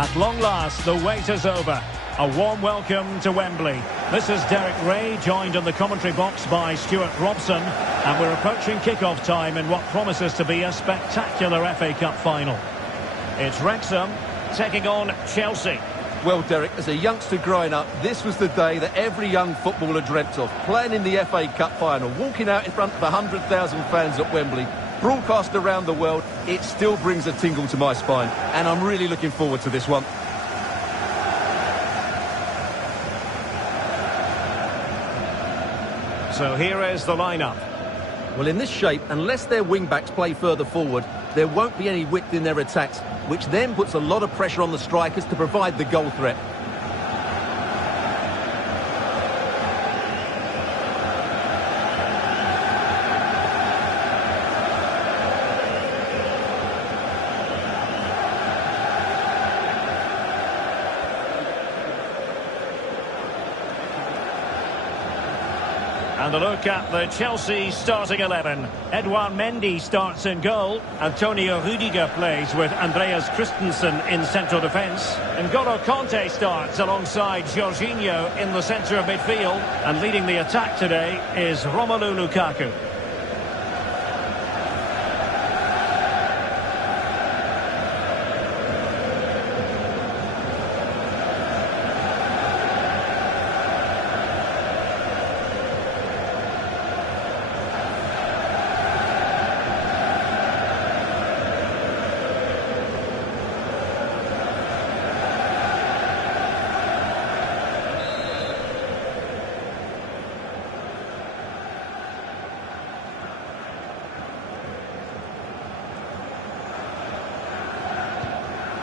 At long last, the wait is over. A warm welcome to Wembley. This is Derek Ray, joined in the commentary box by Stuart Robson, and we're approaching kick-off time in what promises to be a spectacular FA Cup final. It's Wrexham taking on Chelsea. Well, Derek, as a youngster growing up, this was the day that every young footballer dreamt of. Playing in the FA Cup final, walking out in front of 100,000 fans at Wembley, broadcast around the world, it still brings a tingle to my spine. And I'm really looking forward to this one. So here is the lineup. Well, in this shape, unless their wing-backs play further forward, there won't be any width in their attacks, which then puts a lot of pressure on the strikers to provide the goal threat. And a look at the Chelsea starting 11. Edouard Mendy starts in goal. Antonio Rudiger plays with Andreas Christensen in central defence. N'Golo Conte starts alongside Jorginho in the centre of midfield. And leading the attack today is Romelu Lukaku.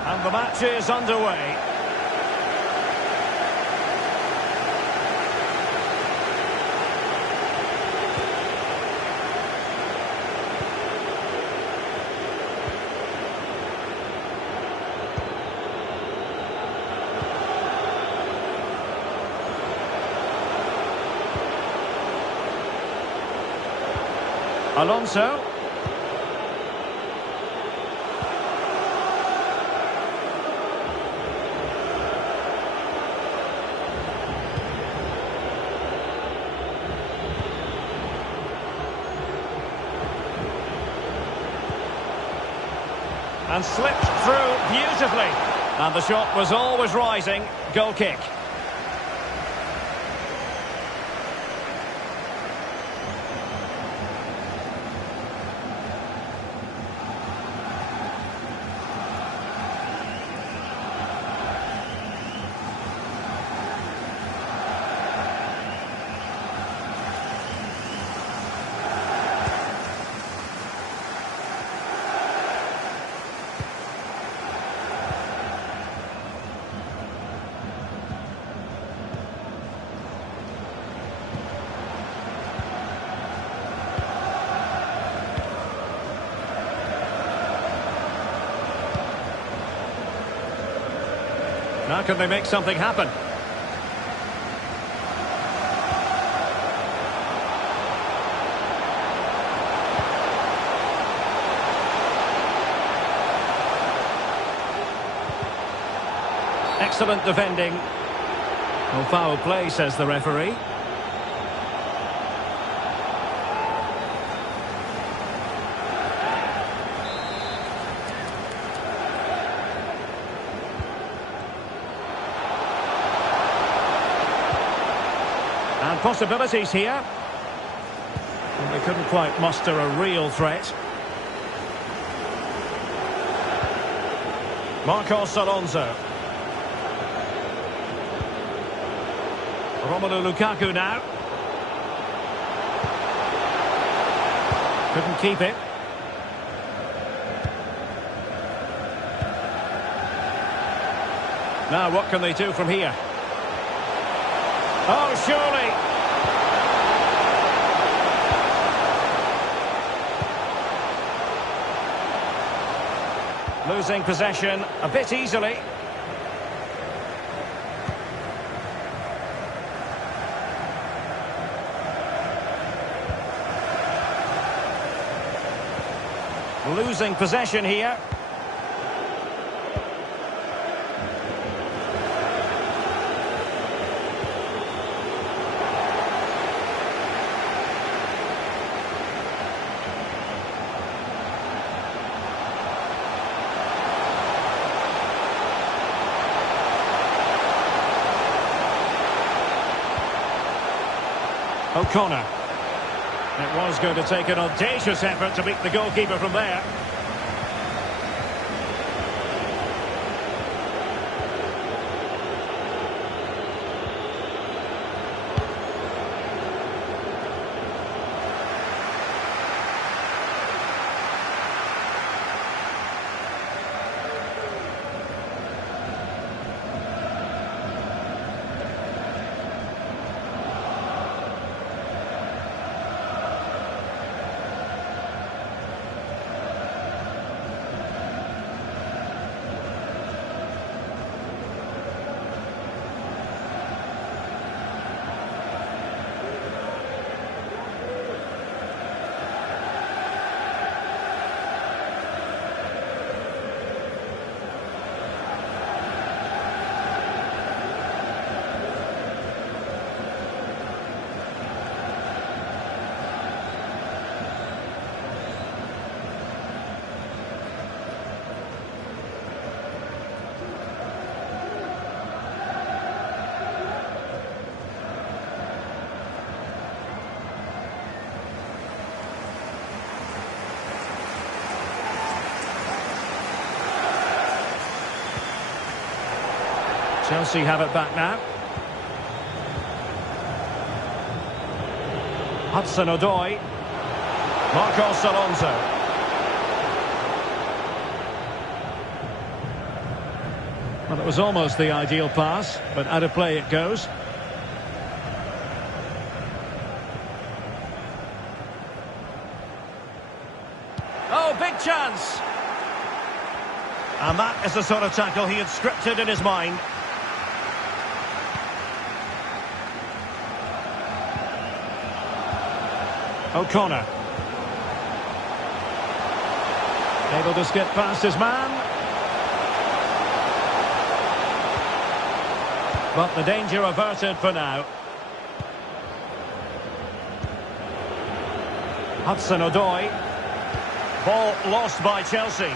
And the match is underway. Alonso. And slipped through beautifully. And the shot was always rising. Goal kick. Now can they make something happen? Excellent defending. No foul play, says the referee. And possibilities here. And they couldn't quite muster a real threat. Marcos Alonso. Romelu Lukaku now. Couldn't keep it. Now what can they do from here? Oh, surely. Losing possession a bit easily. Losing possession here. O'Connor. It was going to take an audacious effort to beat the goalkeeper from there. Chelsea have it back now. Hudson-Odoi. Marcos Alonso. Well, it was almost the ideal pass, but out of play it goes. Oh, big chance! And that is the sort of tackle he had scripted in his mind. O'Connor. Able to skip past his man. But the danger averted for now. Hudson-Odoi. Ball lost by Chelsea.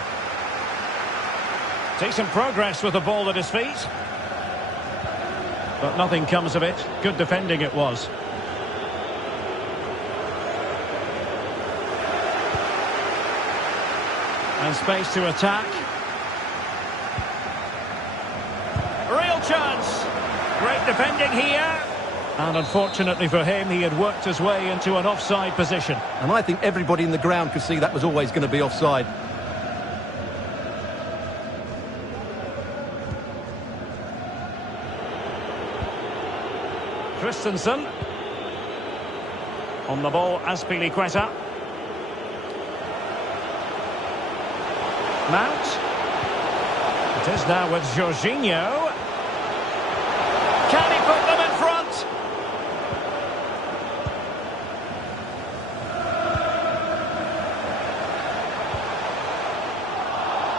Decent progress with the ball at his feet. But nothing comes of it. Good defending it was. And space to attack. Real chance. Great defending here. And unfortunately for him, he had worked his way into an offside position. And I think everybody in the ground could see that was always going to be offside. Christensen. On the ball, Azpilicueta. Mount. It is now with Jorginho. Can he put them in front?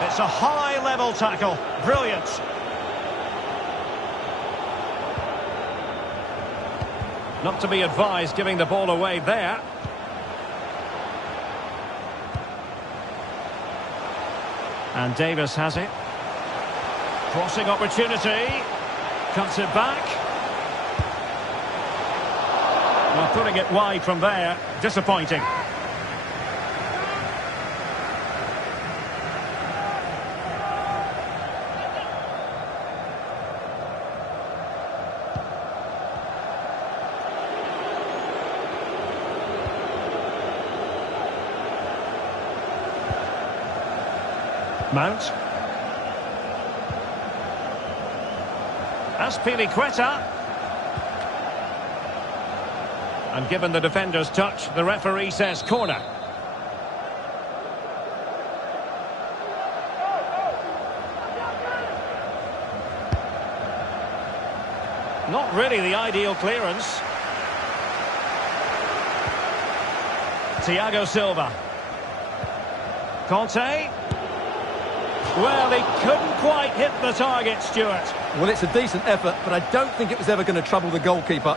It's a high-level tackle. Brilliant. Not to be advised giving the ball away there. And Davis has it. Crossing opportunity. Cuts it back. Well, putting it wide from there. Disappointing. Mount. Azpilicueta. And given the defender's touch, the referee says corner. Not really the ideal clearance. Thiago Silva. Conte. Well, he couldn't quite hit the target, Stuart. Well, it's a decent effort, but I don't think it was ever going to trouble the goalkeeper.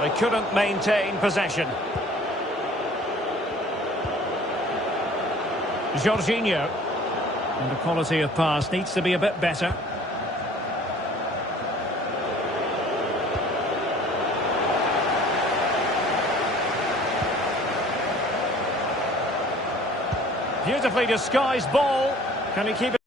They couldn't maintain possession. Jorginho. And the quality of pass needs to be a bit better. Beautifully disguised ball. Can he keep it?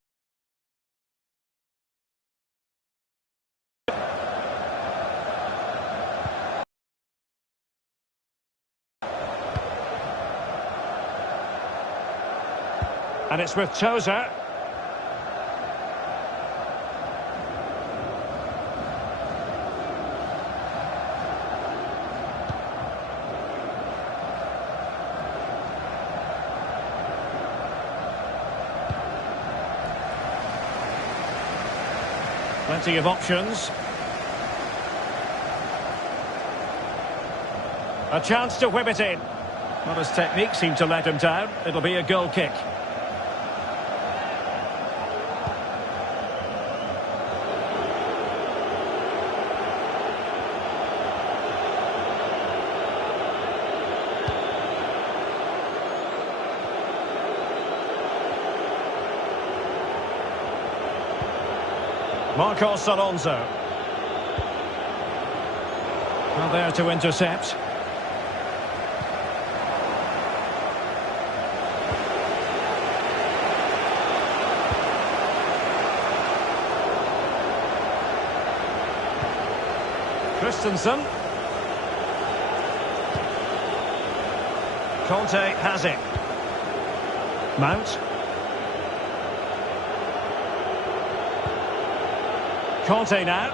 And it's with Tozer. Plenty of options. A chance to whip it in. Well, his technique seemed to let him down. It'll be a goal kick. Marcos Alonso. Well, there to intercept. Christensen. Conte has it. Mount. Conte now.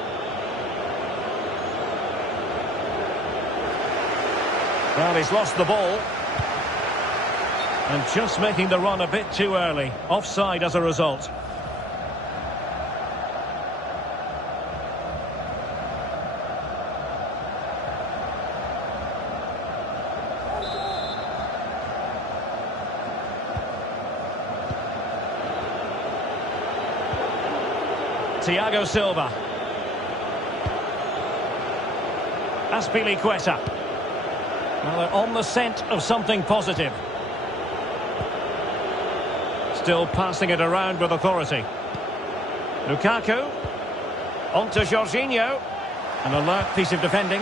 Well, he's lost the ball. And just making the run a bit too early. Offside as a result. Thiago Silva. Azpilicueta. Well, they're on the scent of something positive. Still passing it around with authority. Lukaku. On to Jorginho. An alert piece of defending.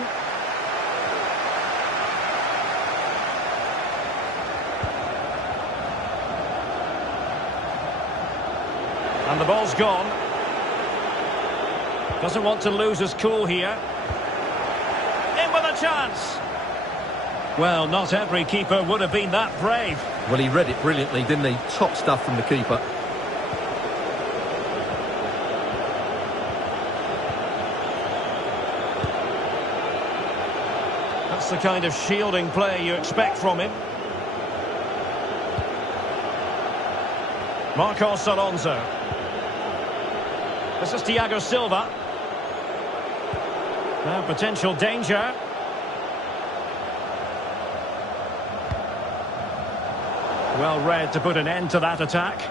And the ball's gone. Doesn't want to lose his cool here. In with a chance. Well, not every keeper would have been that brave. Well, he read it brilliantly, didn't he? Top stuff from the keeper. That's the kind of shielding play you expect from him. Marcos Alonso. This is Thiago Silva. Now potential danger. Well read to put an end to that attack.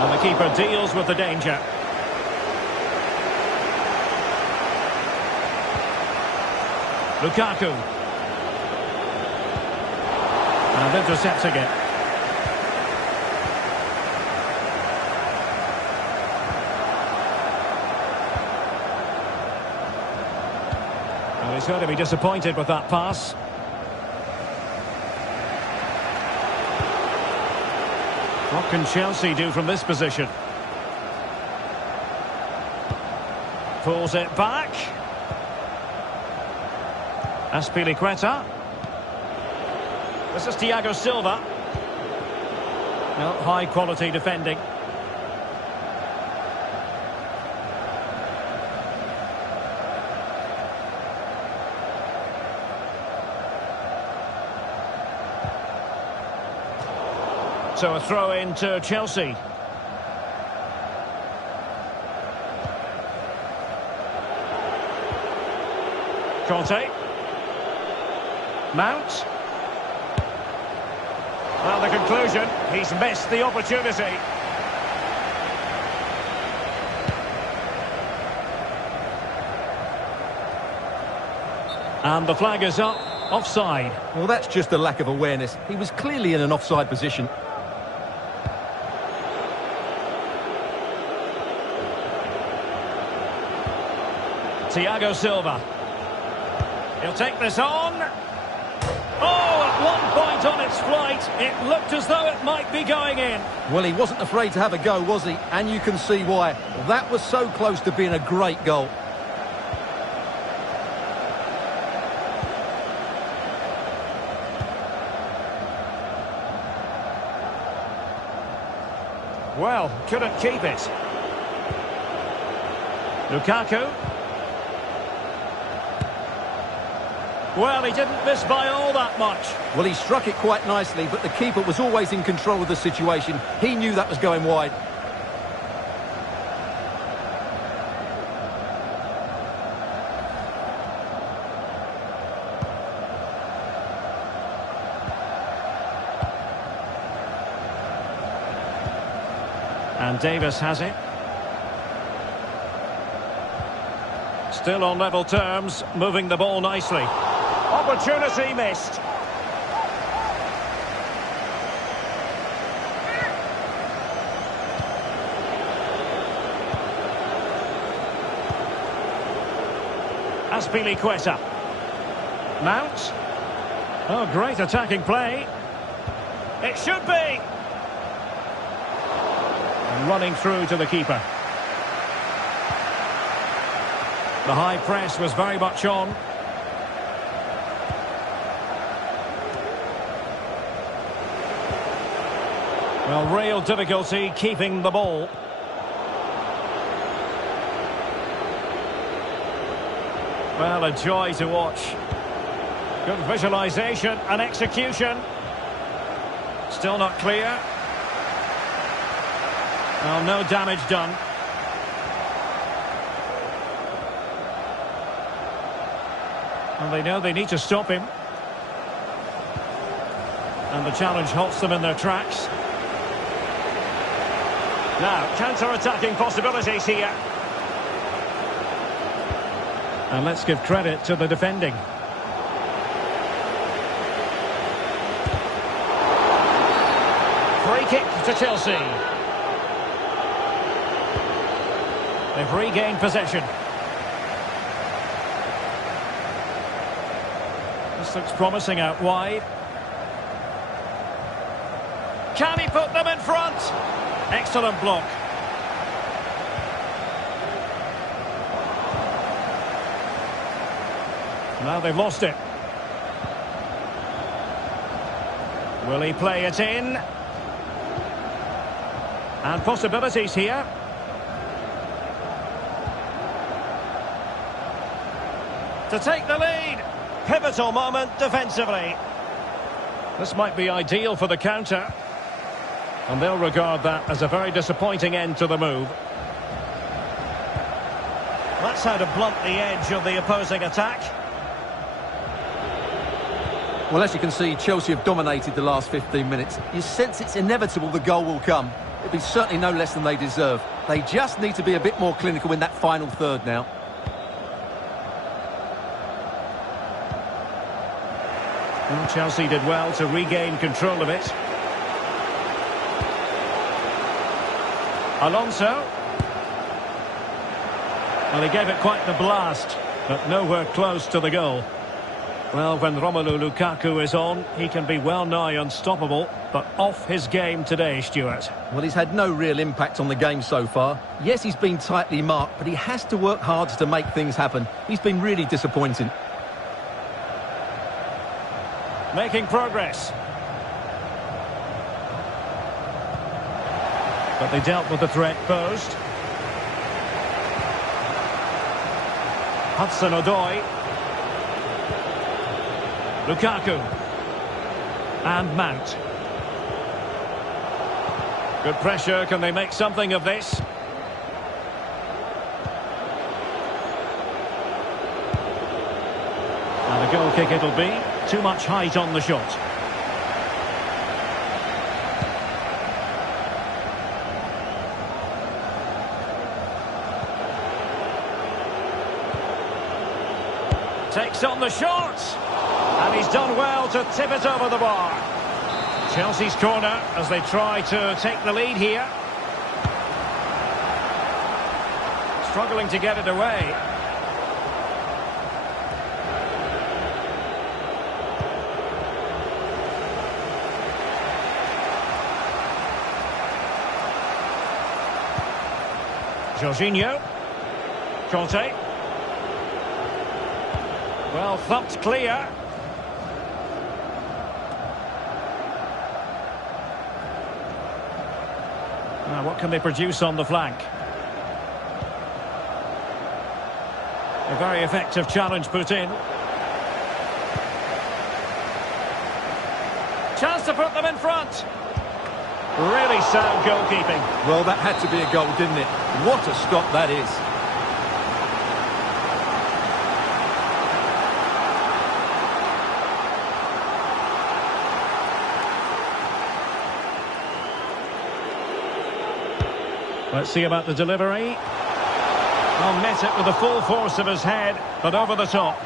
And the keeper deals with the danger. Lukaku. And intercepting it. And he's going to be disappointed with that pass. What can Chelsea do from this position? Pulls it back. Azpilicueta. This is Thiago Silva. Well, high quality defending. So a throw in to Chelsea. Conte. Mount. Well, the conclusion, he's missed the opportunity. And the flag is up. Offside. Well, that's just a lack of awareness. He was clearly in an offside position. Thiago Silva. He'll take this on. Oh, at one point on its flight, it looked as though it might be going in. Well, he wasn't afraid to have a go, was he? And you can see why. That was so close to being a great goal. Well, couldn't keep it. Lukaku. Well, he didn't miss by all that much. Well, he struck it quite nicely, but the keeper was always in control of the situation. He knew that was going wide. And Davis has it. Still on level terms, moving the ball nicely. Opportunity missed. Azpilicueta. Mount. Oh, great attacking play. It should be. Running through to the keeper. The high press was very much on. Well, real difficulty keeping the ball. Well, a joy to watch. Good visualisation and execution. Still not clear. Well, no damage done. Well, they know they need to stop him. And the challenge halts them in their tracks. Now, counter-attacking possibilities here. And let's give credit to the defending. Free kick to Chelsea. They've regained possession. This looks promising out wide. Can he put them in front? Excellent block. Now they've lost it. Will he play it in? And possibilities here. To take the lead. Pivotal moment defensively. This might be ideal for the counter. And they'll regard that as a very disappointing end to the move. That's how to blunt the edge of the opposing attack. Well, as you can see, Chelsea have dominated the last 15 minutes. You sense it's inevitable the goal will come. It'll be certainly no less than they deserve. They just need to be a bit more clinical in that final third now. Well, Chelsea did well to regain control of it. Alonso. Well, he gave it quite the blast, but nowhere close to the goal. Well, when Romelu Lukaku is on, he can be well nigh unstoppable, but off his game today, Stuart. Well, he's had no real impact on the game so far. Yes, he's been tightly marked, but he has to work hard to make things happen. He's been really disappointing. Making progress. But they dealt with the threat posed. Hudson-Odoi. Lukaku. And Mount. Good pressure. Can they make something of this? And a goal kick it'll be. Too much height on the shot. Takes on the shot. And he's done well to tip it over the bar. Chelsea's corner as they try to take the lead here. Struggling to get it away. Jorginho. Conte. Well, thumped clear. Now, what can they produce on the flank? A very effective challenge put in. Chance to put them in front. Really sound goalkeeping. Well, that had to be a goal, didn't it? What a stop that is. Let's see about the delivery. Well, met it with the full force of his head, but over the top.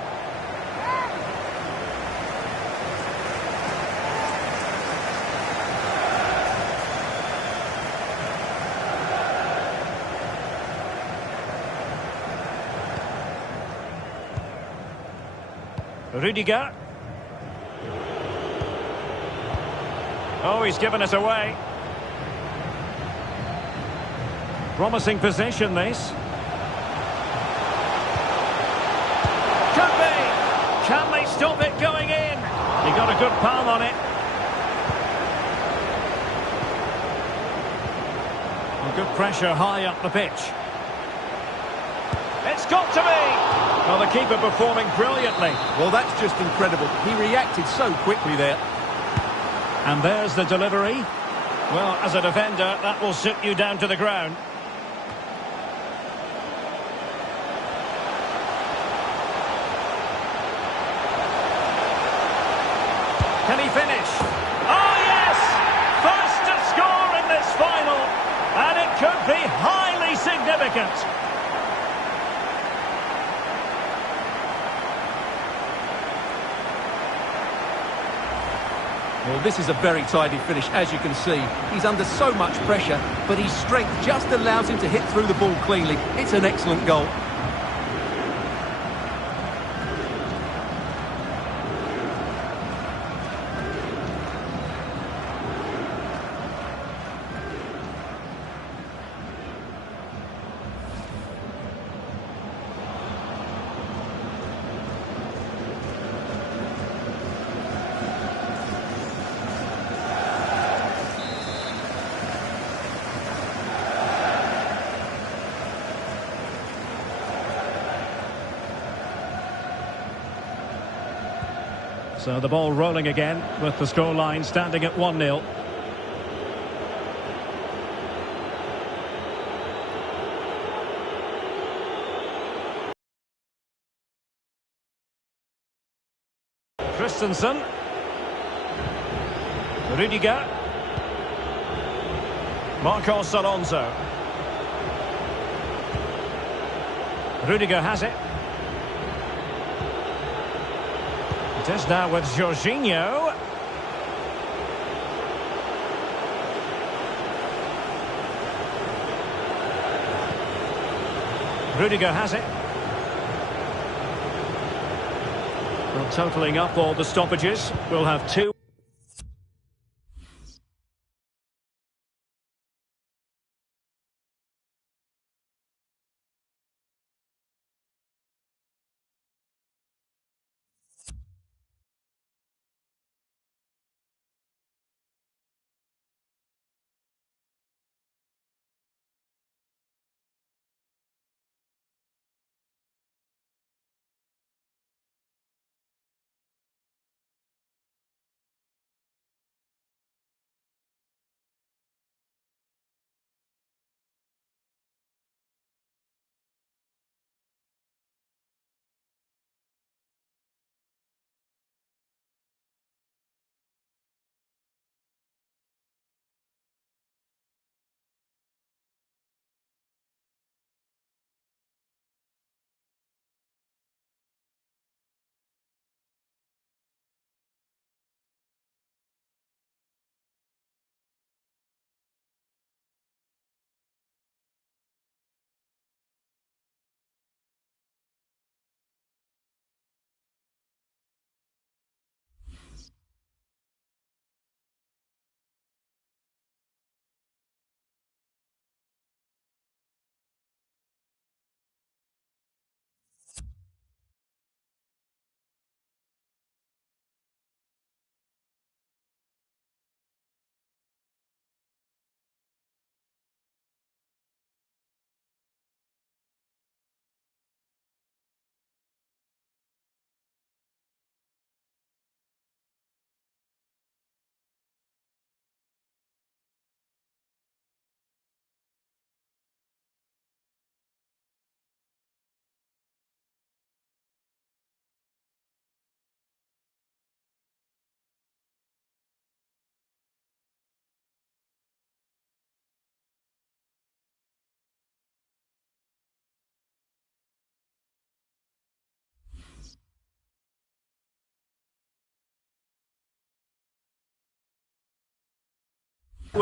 Rudiger. Oh, he's given it away. Promising position, this. Could be. Can they stop it going in? He got a good palm on it. And good pressure high up the pitch. It's got to be. Well, the keeper performing brilliantly. Well, that's just incredible. He reacted so quickly there. And there's the delivery. Well, as a defender, that will sit you down to the ground. Can he finish? Oh, yes! First to score in this final. And it could be highly significant. Well, this is a very tidy finish, as you can see. He's under so much pressure, but his strength just allows him to hit through the ball cleanly. It's an excellent goal. So the ball rolling again with the scoreline standing at 1-0. Christensen. Rudiger. Marcos Alonso. Rudiger has it. It is now with Jorginho. Rudiger has it. Well, totalling up all the stoppages, we'll have two.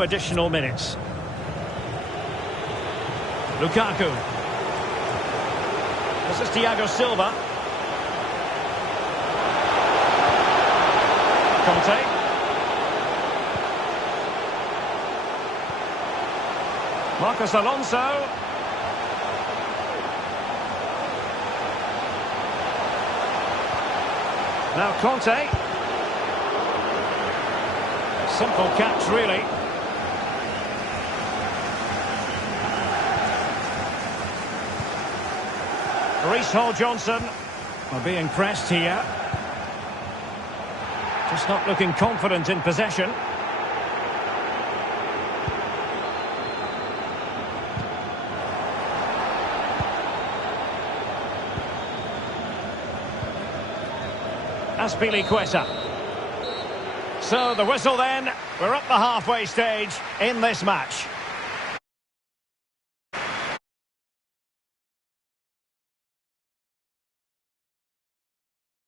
Additional minutes. Lukaku. This is Thiago Silva. Conte. Marcos Alonso. Now Conte. Simple catch, really. Reece Hall-Johnson are being pressed here. Just not looking confident in possession. Azpilicueta. So the whistle then. We're up the halfway stage in this match.